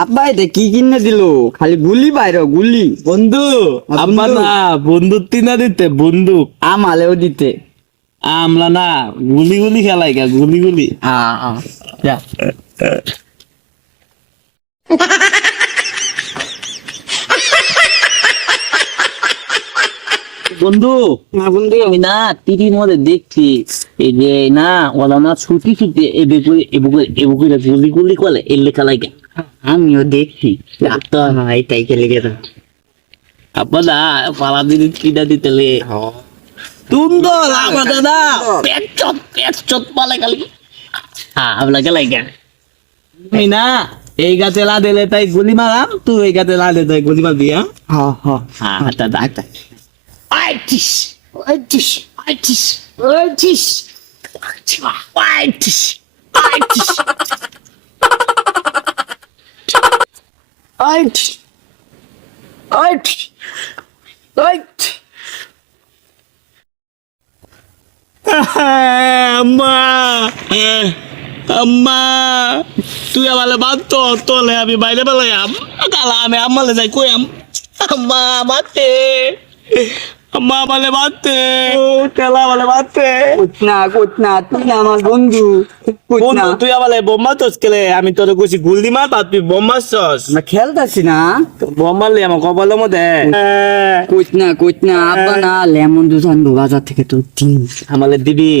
আব্বা এটা কি কিনে দিল? খালি গুলি বাইর গুলি। বন্ধু আব্বা না বন্দুক তিনা দিতে বন্দুক আমালেও দিতে। আমলা না গুলি গুলি খেলাই গা গুলি গুলি যা। বন্ধু না বন্ধু, আমি না টিভির মধ্যে দেখছি এই যে না ওলা না ছুটি ছুটি এবে করে গুলি গুলি করে এলে খেলাই গা আমিও দেখছি। তো এটাই খেলে গেলাম। আব্বা না পালা দিদি কিনা দিতেলে সুন্দর আমার দাদা পেট চট পালে খালি আমলা খেলাই গা আমি না এই গাছে লা দিলে তাই গুলি মারাম তুই এই গাছে লা দিলে তাই গুলি মারবি হ্যাঁ দাদা itis itis itis itis itis itis itis itis itis আম্মা আম্মা তুই আমালে বাঁধতো তোলে আমি বাইরে বেলাম কালা আমি আম্মালে যাই কইয়াম আম্মা বাঁধতে আম্মা আমালে বাঁধতে তেলা আমালে বাঁধতে কুটনা তুই আমার বন্ধু। কুটনা বন্ধু তুই আমালে বোমা তোস কেলে আমি তোর কইছি গুলদি মার বাদ তুই বোমা মারছস আমরা খেলতাছি না। বোমা মারলি আমার কপালের মধ্যে কুটনা আব্বা না লেমন জুস আনবো বাজার থেকে তো দিন। আমালে দিবি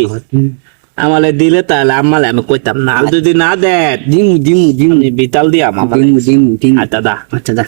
আমালে দিলে তাহলে আমালে আমি কইতাম না আর যদি না দে দিমু বিতাল দিয়া আমার দিমু। আচ্ছা দা আচ্ছা দা।